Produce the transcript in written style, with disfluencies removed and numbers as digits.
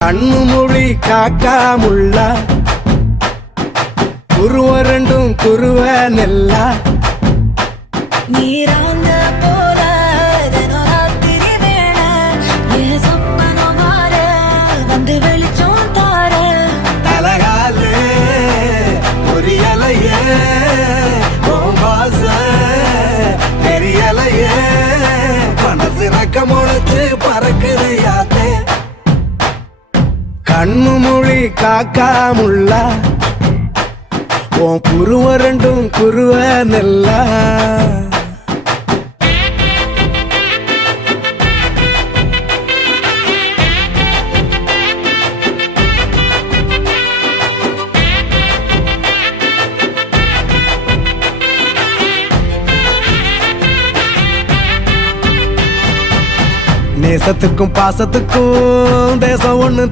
கண்ணு மொழி காக்காமுள்ள குருவரண்டும் குருவ நெல்லா நீராங்க போல ராத்திரி வேண என் சொப்பனம் மாற வந்து வெளிச்சம் தார தலகாலே பொரியலையே ஓம்பாச தெரியலையே மனசு ரக்க முளைச்சு பறக்குது யாத்தே கண்ணு மொழி காக்காமுள்ள உன் குருவரண்டும் குருவ நெல்லா நேசத்துக்கும் பாசத்துக்கும் தேசம் ஒண்ணு